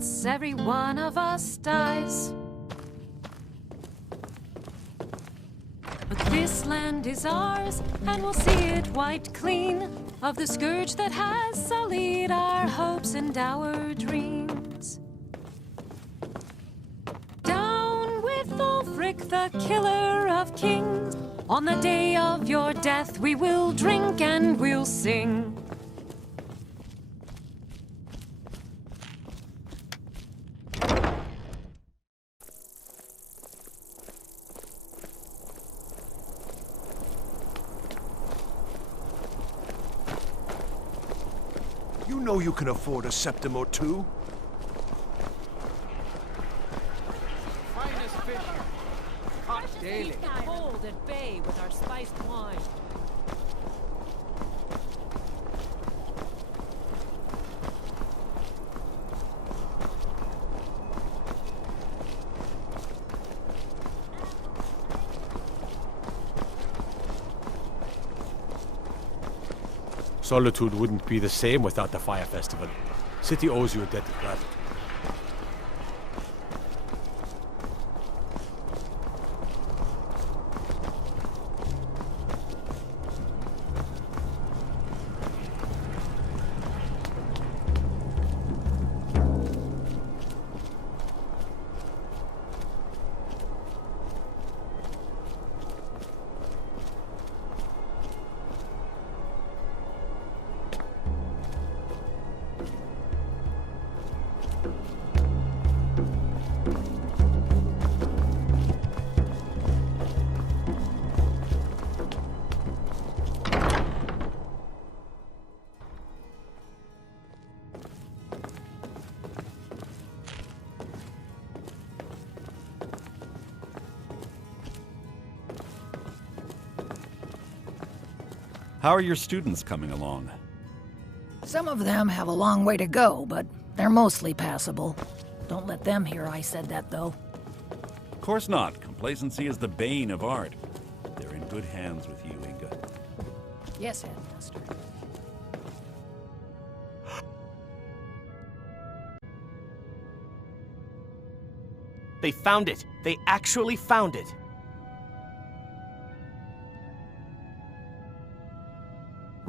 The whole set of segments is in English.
once every one of us dies. But this land is ours, and we'll see it wiped clean of the scourge that has sullied our hopes and our dreams. Down with Ulfric, the killer of kings. On the day of your death, we will drink and we'll sing. You know you can afford a septim or two. Finest fish. Caught daily. Hold at bay with our spiced wine. Solitude wouldn't be the same without the fire festival. City owes you a debt of gratitude. How are your students coming along? Some of them have a long way to go, but they're mostly passable. Don't let them hear I said that, though. Of course not. Complacency is the bane of art. They're in good hands with you, Inga. Yes, Headmaster. They found it! They actually found it!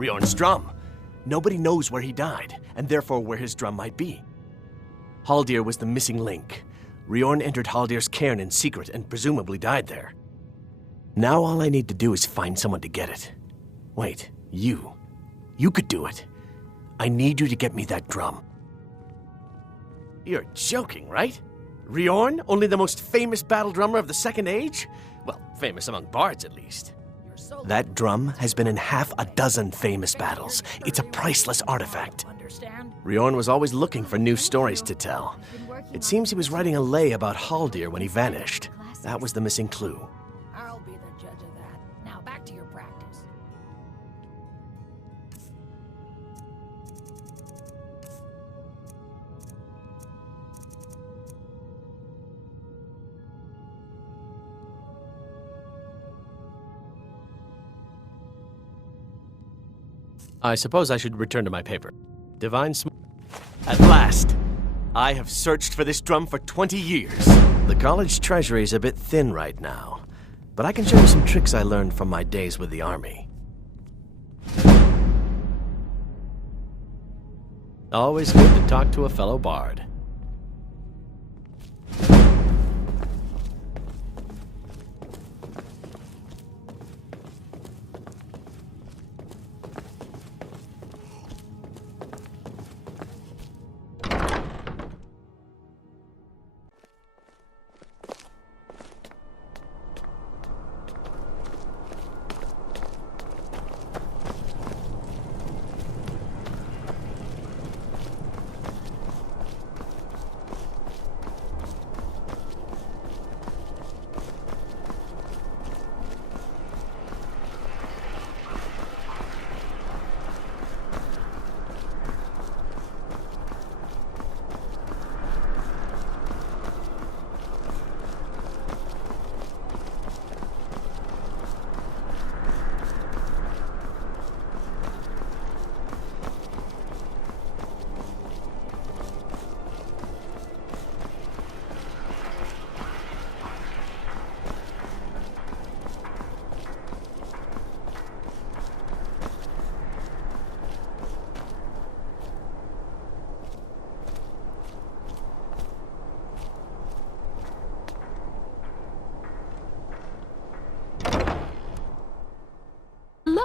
Riorn's drum. Nobody knows where he died, and therefore where his drum might be. Haldir was the missing link. Riorn entered Haldir's cairn in secret and presumably died there. Now all I need to do is find someone to get it. Wait, you. You could do it. I need you to get me that drum. You're joking, right? Riorn, only the most famous battle drummer of the Second Age? Well, famous among bards at least. That drum has been in half a dozen famous battles. It's a priceless artifact. Riorn was always looking for new stories to tell. It seems he was writing a lay about Haldir when he vanished. That was the missing clue. I'll be the judge of that. Now back to your practice. I suppose I should return to my paper. Divine Sm- At last! I have searched for this drum for 20 years. The college treasury is a bit thin right now, but I can show you some tricks I learned from my days with the army. Always good to talk to a fellow bard.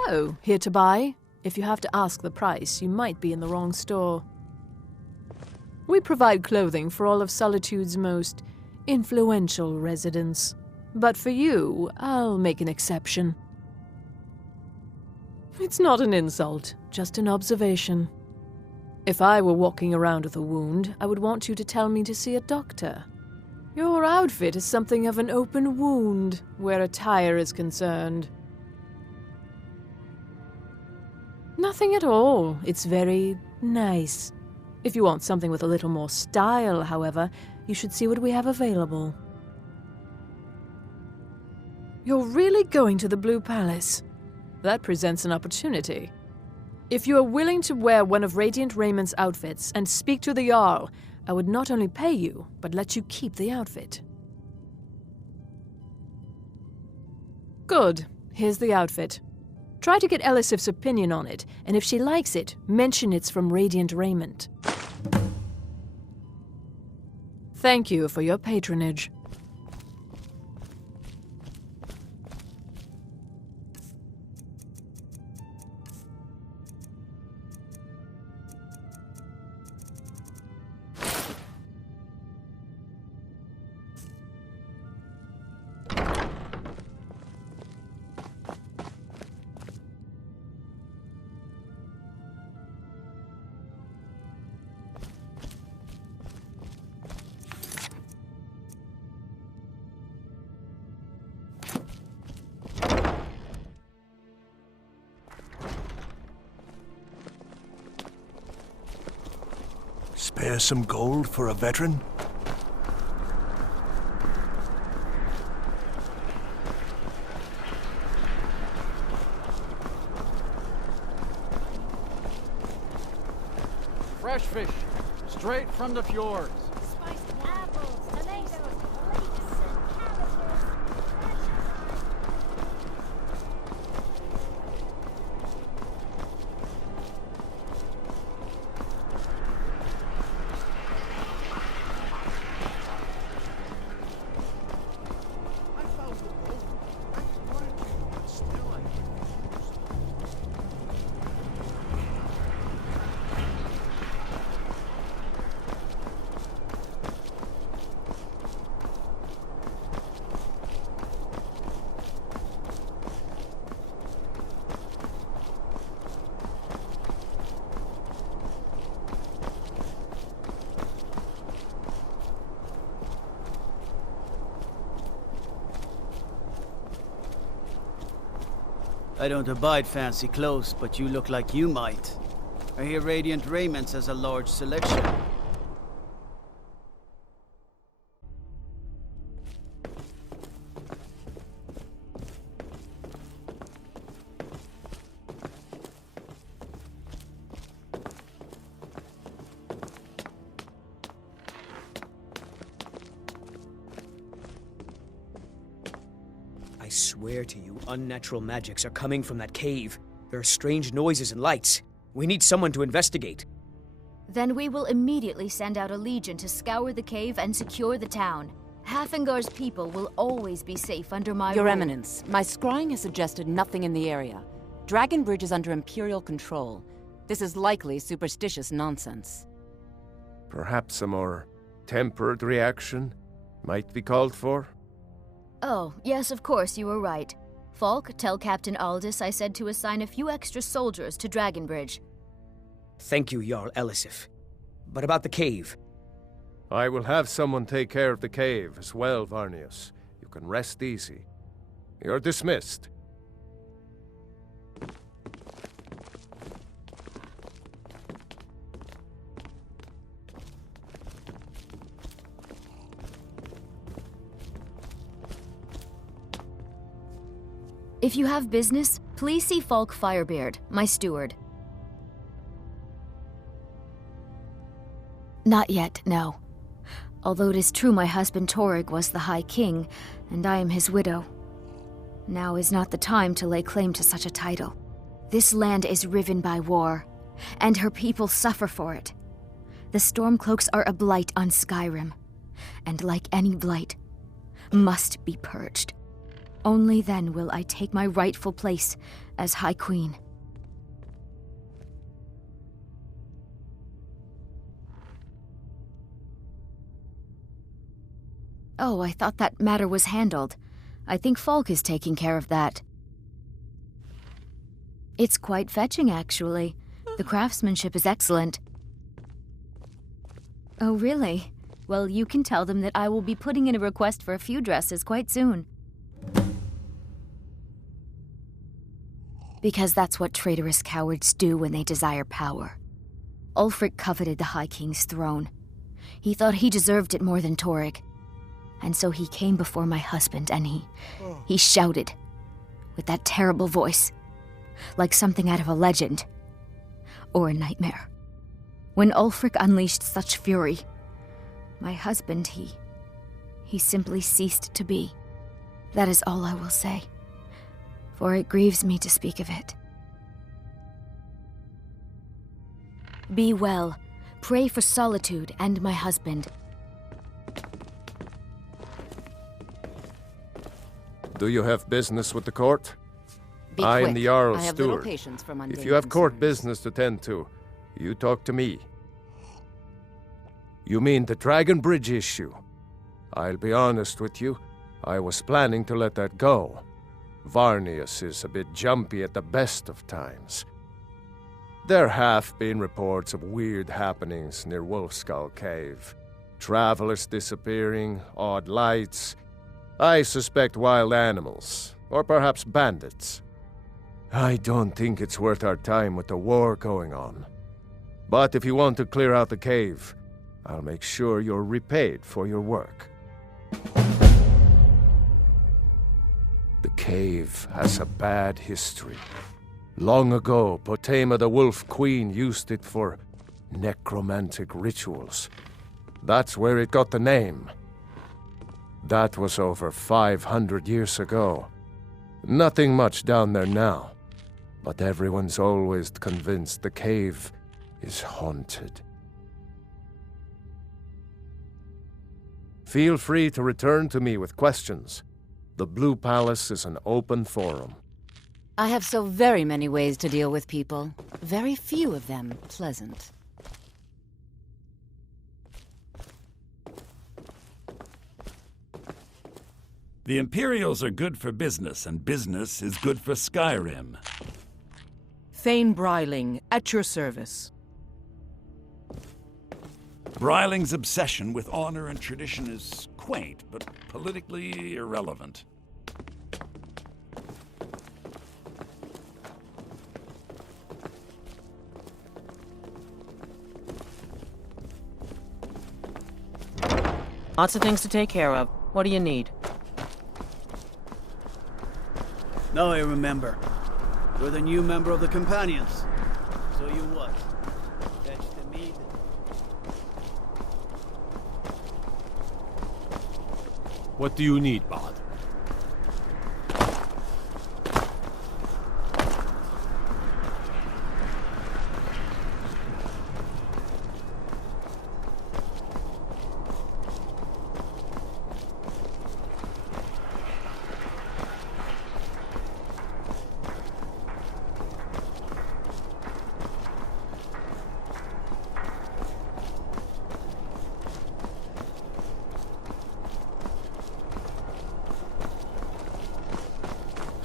Oh, here to buy? If you have to ask the price, you might be in the wrong store. We provide clothing for all of Solitude's most influential residents. But for you, I'll make an exception. It's not an insult, just an observation. If I were walking around with a wound, I would want you to tell me to see a doctor. Your outfit is something of an open wound, where attire is concerned. Nothing at all. It's very nice. If you want something with a little more style, however, you should see what we have available. You're really going to the Blue Palace? That presents an opportunity. If you are willing to wear one of Radiant Raymond's outfits and speak to the Jarl, I would not only pay you, but let you keep the outfit. Good. Here's the outfit. Try to get Elisif's opinion on it, and if she likes it, mention it's from Radiant Raymond. Thank you for your patronage. Spare some gold for a veteran? Fresh fish, straight from the fjords. Spiced apples, tomatoes, lettuce, and cabbages. I found the gold. I wanted to, but still I refused. I don't abide fancy clothes, but you look like you might. I hear Radiant Raymond's has a large selection. I swear to you, unnatural magics are coming from that cave. There are strange noises and lights. We need someone to investigate. Then we will immediately send out a legion to scour the cave and secure the town. Hafingar's people will always be safe under my Your rule. Eminence, my scrying has suggested nothing in the area. Dragon Bridge is under Imperial control. This is likely superstitious nonsense. Perhaps a more tempered reaction might be called for? Oh, yes, of course, you were right. Falk, tell Captain Aldous I said to assign a few extra soldiers to Dragonbridge. Thank you, Jarl Elisif. But about the cave? I will have someone take care of the cave as well, Varnius. You can rest easy. You're dismissed. If you have business, please see Falk Firebeard, my steward. Not yet, no. Although it is true my husband Torrig was the High King, and I am his widow. Now is not the time to lay claim to such a title. This land is riven by war, and her people suffer for it. The Stormcloaks are a blight on Skyrim, and like any blight, must be purged. Only then will I take my rightful place as High Queen. Oh, I thought that matter was handled. I think Falk is taking care of that. It's quite fetching, actually. The craftsmanship is excellent. Oh, really? Well, you can tell them that I will be putting in a request for a few dresses quite soon. Because that's what traitorous cowards do when they desire power. Ulfric coveted the High King's throne. He thought he deserved it more than Torrig. And so he came before my husband and he shouted with that terrible voice, like something out of a legend or a nightmare. When Ulfric unleashed such fury, my husband, he simply ceased to be. That is all I will say, for it grieves me to speak of it. Be well. Pray for Solitude and my husband. Do you have business with the court? Be I quick. am the Jarl's I have little steward. patience for mundane If you have court concerns. business to tend to, you talk to me. You mean the Dragon Bridge issue? I'll be honest with you, I was planning to let that go. Varnius is a bit jumpy at the best of times. There have been reports of weird happenings near Wolfskull Cave. Travelers disappearing, odd lights. I suspect wild animals, or perhaps bandits. I don't think it's worth our time with the war going on. But if you want to clear out the cave, I'll make sure you're repaid for your work. The cave has a bad history. Long ago, Potema the Wolf Queen used it for necromantic rituals. That's where it got the name. That was over 500 years ago. Nothing much down there now, but everyone's always convinced the cave is haunted. Feel free to return to me with questions. The Blue Palace is an open forum. I have so very many ways to deal with people. Very few of them pleasant. The Imperials are good for business, and business is good for Skyrim. Thane Breiling, at your service. Breiling's obsession with honor and tradition is quaint, but politically irrelevant. Lots of things to take care of. What do you need? Now I remember. You're the new member of the Companions. So you what? Fetch the mead? What do you need, Bard?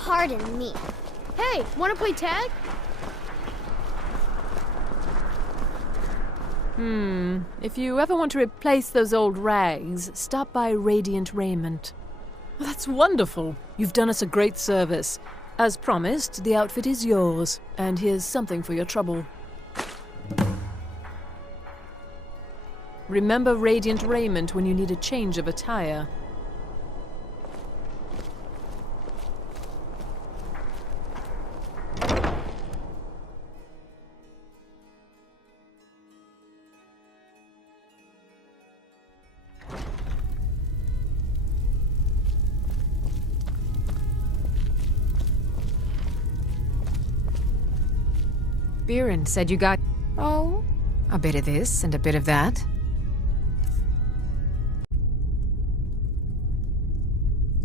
Pardon me. Hey, wanna play tag? If you ever want to replace those old rags, stop by Radiant Raiment. Well, that's wonderful. You've done us a great service. As promised, the outfit is yours, and here's something for your trouble. Remember Radiant Raiment when you need a change of attire. Biren said you got, oh, a bit of this and a bit of that.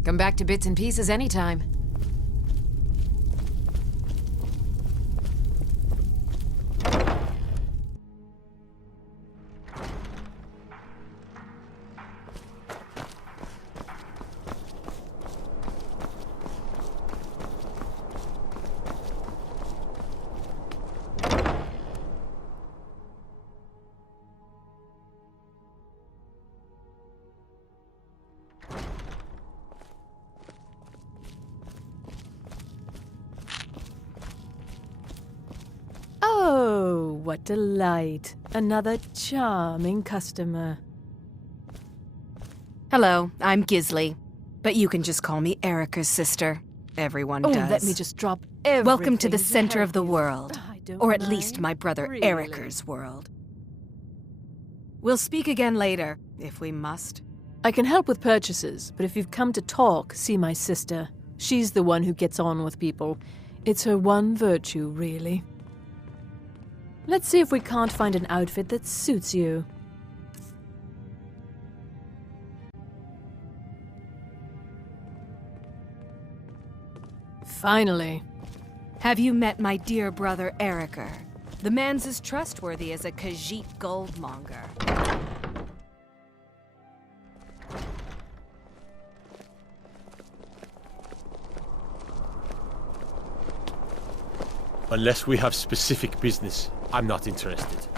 Come back to bits and pieces anytime. Oh, what delight. Another charming customer. Hello, I'm Gisley. But you can just call me Erica's sister. Everyone does. Let me just drop everything. Welcome to the center of the world. I don't Or at mind. least my brother Really? Erica's world. We'll speak again later, if we must. I can help with purchases, but if you've come to talk, see my sister. She's the one who gets on with people. It's her one virtue, really. Let's see if we can't find an outfit that suits you. Finally. Have you met my dear brother Erica? The man's as trustworthy as a Khajiit goldmonger. Unless we have specific business, I'm not interested.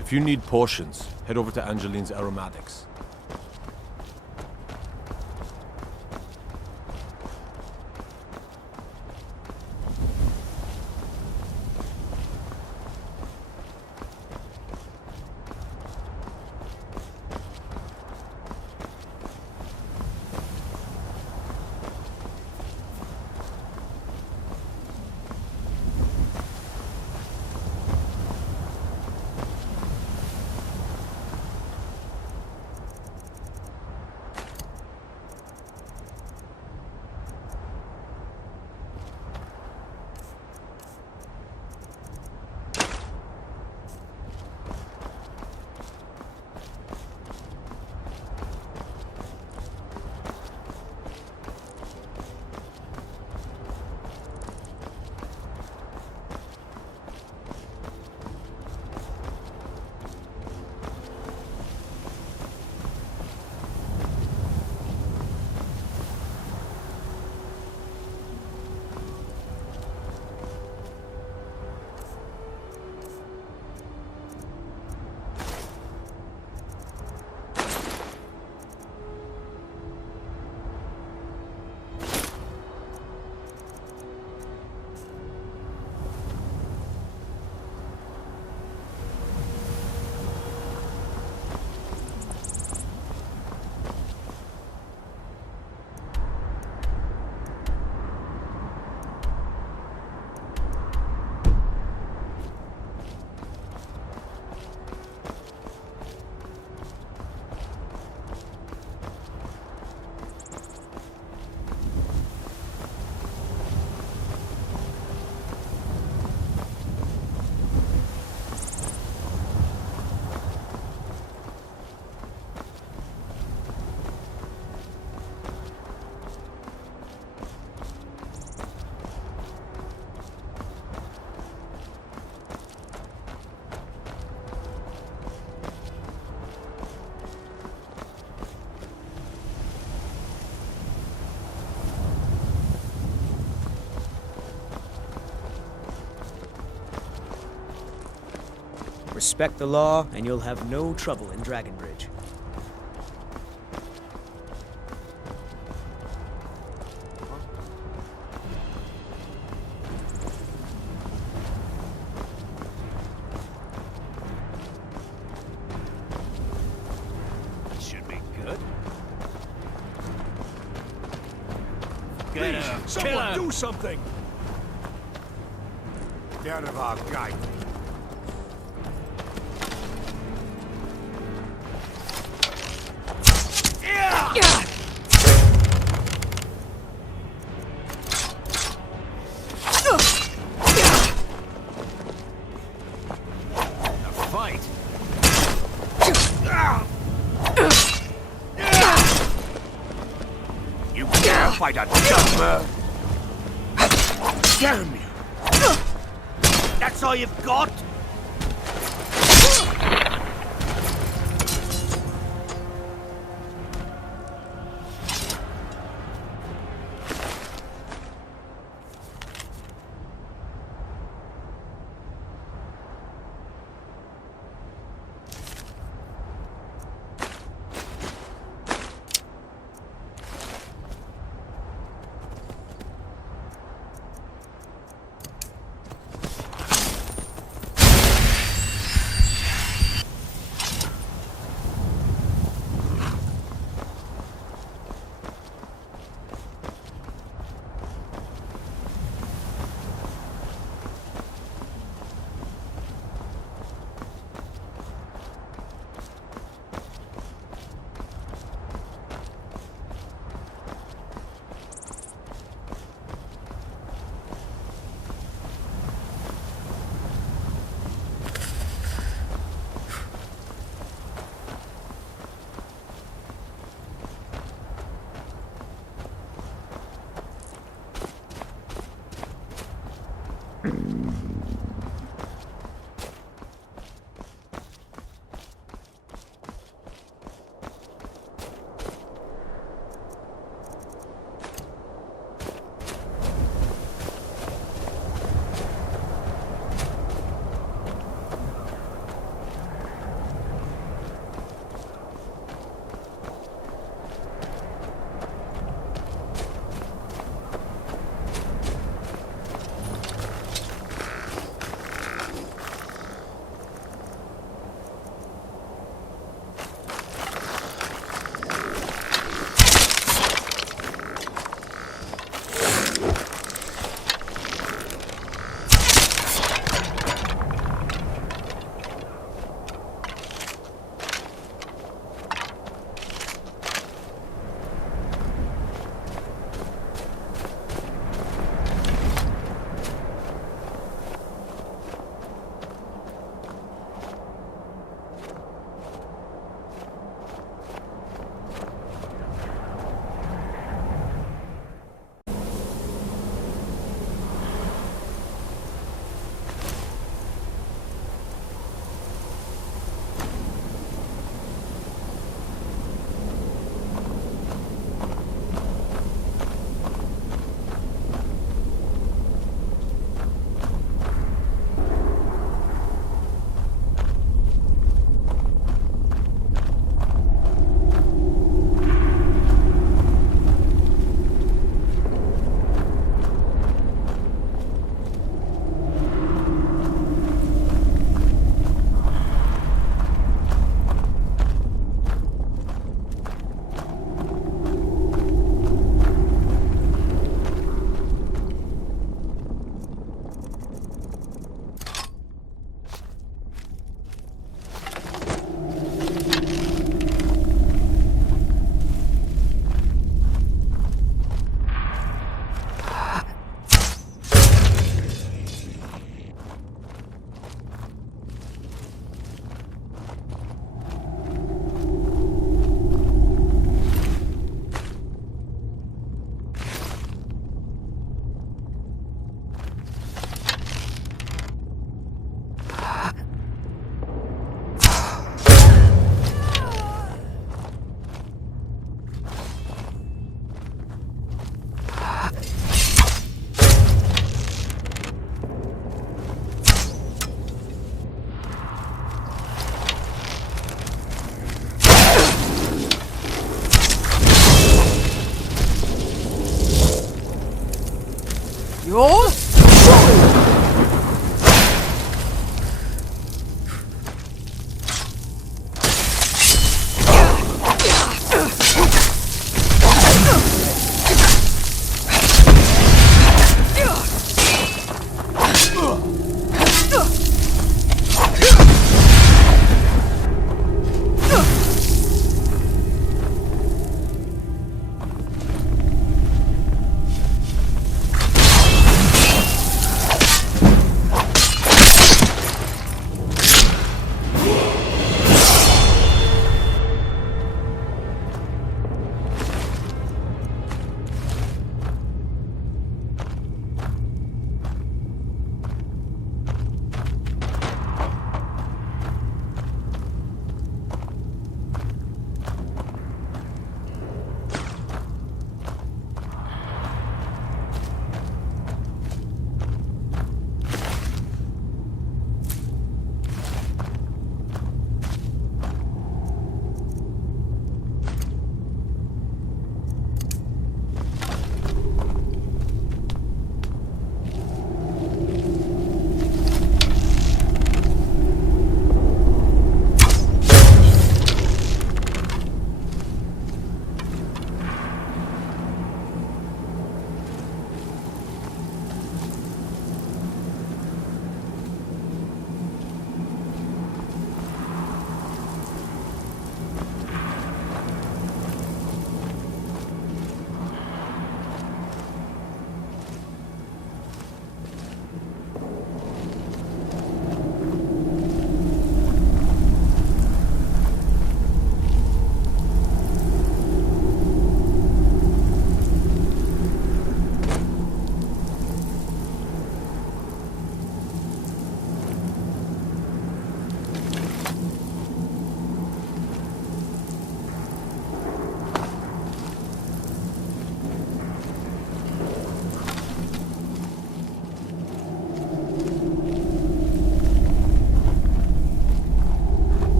If you need potions, head over to Angeline's Aromatics. Respect the law, and you'll have no trouble in Dragonbridge. Please, someone do something! Get out of our gate. Fight! You dare fight a dumber? Damn you! That's all you've got?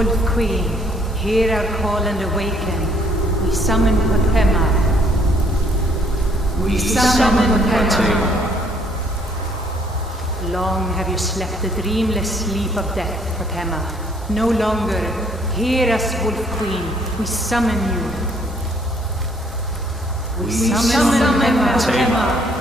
Wolf Queen, hear our call and awaken. We summon Potema. We summon Potema. Long have you slept the dreamless sleep of death, Potema. No longer. Hear us, Wolf Queen. We summon you. We summon Potema.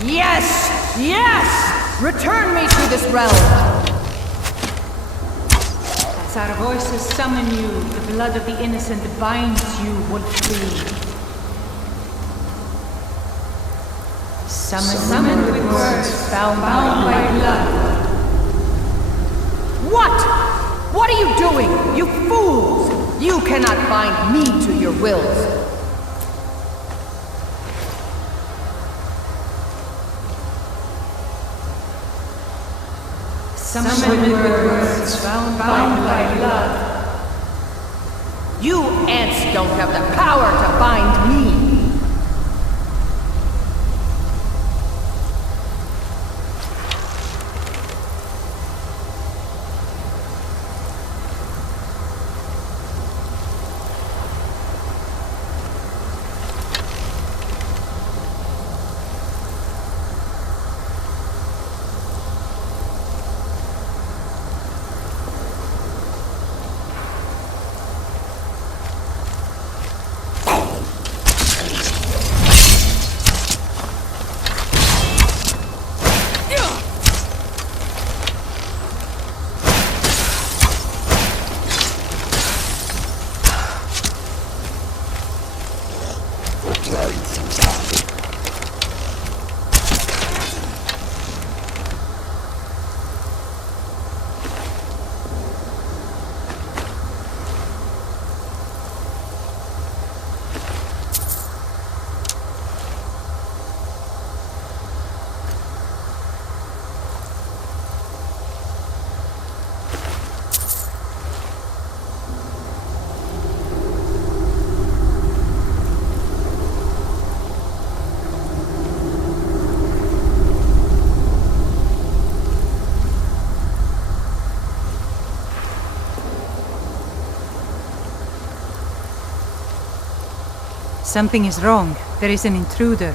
Yes! Yes! Return me to this realm! As our voices summon you, the blood of the innocent binds you, Wolf Queen. Summoned with words, bound by blood. What? What are you doing, you fools? You cannot bind me to your wills. Summoned with words, bound by blood. You ants don't have the power to bind me. Something is wrong. There is an intruder.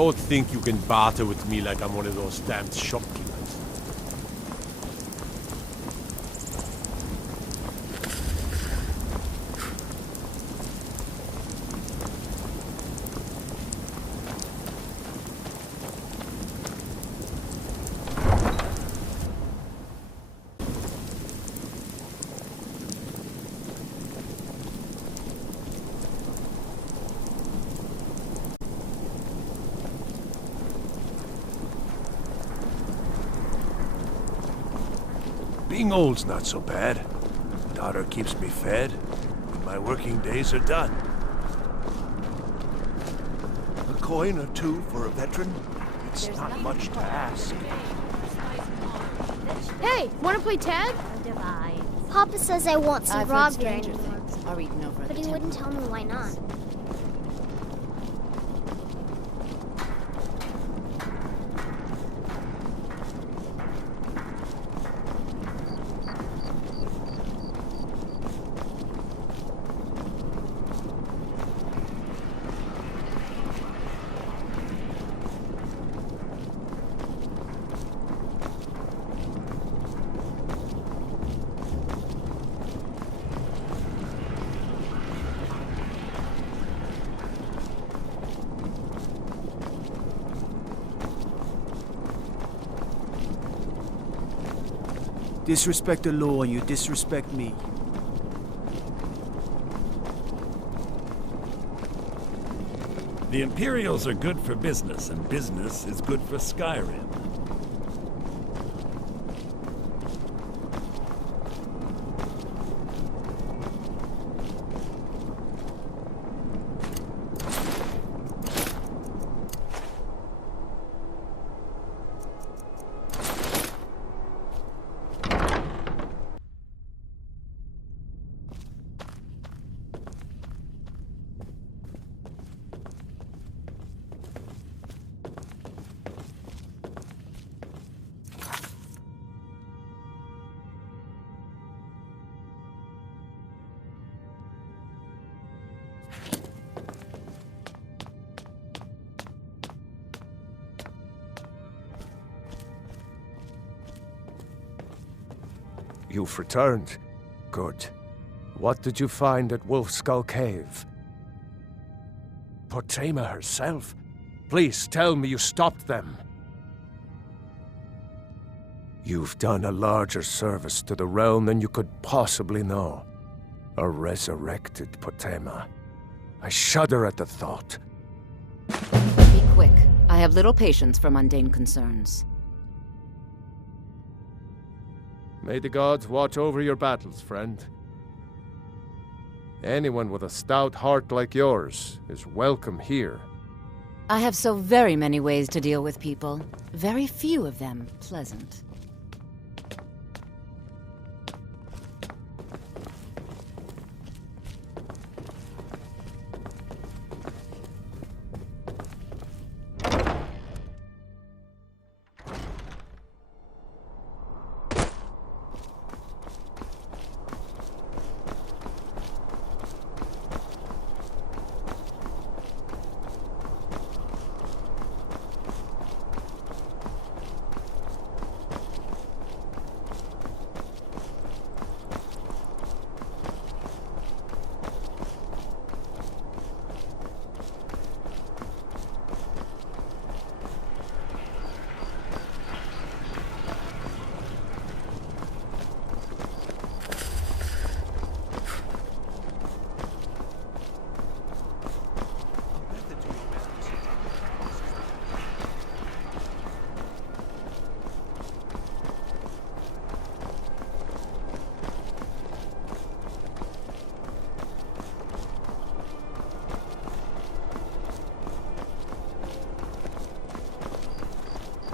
Don't think you can barter with me like I'm one of those damned shopkeepers. Being old's not so bad. Daughter keeps me fed, and my working days are done. A coin or two for a veteran? It's not much to ask. Hey, wanna play tag? Papa says I won't see I've heard Rob stranger anymore, things are eaten over at but the he wouldn't temple. tell me why not. Disrespect the law and you disrespect me. The Imperials are good for business, and business is good for Skyrim. You've returned. Good. What did you find at Wolf Skull Cave? Potema herself? Please tell me you stopped them. You've done a larger service to the realm than you could possibly know. A resurrected Potema. I shudder at the thought. Be quick. I have little patience for mundane concerns. May the gods watch over your battles, friend. Anyone with a stout heart like yours is welcome here. I have so very many ways to deal with people. Very few of them pleasant.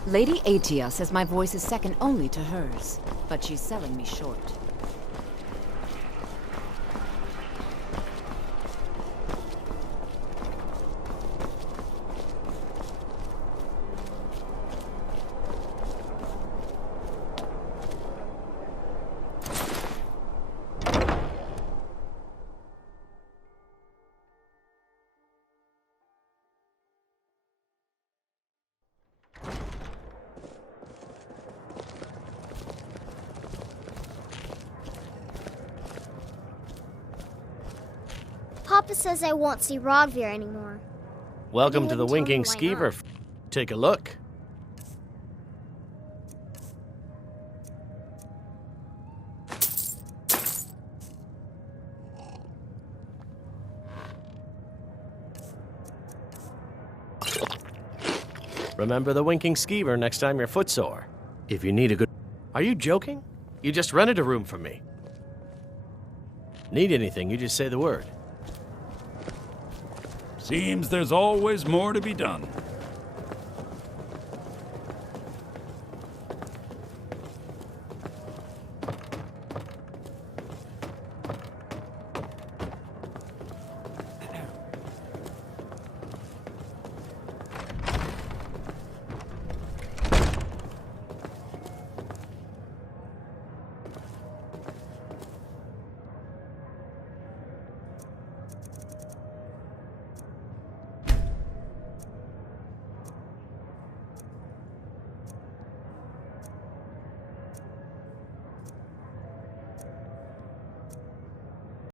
Lady Atia says my voice is second only to hers, but she's selling me short. Papa says I won't see Rodvir anymore. Welcome to the wouldn't tell Winking me why Skeever. Take a look. Remember the Winking Skeever next time you're footsore. If you need a good... Are you joking? You just rented a room from me. Need anything, you just say the word. Seems there's always more to be done.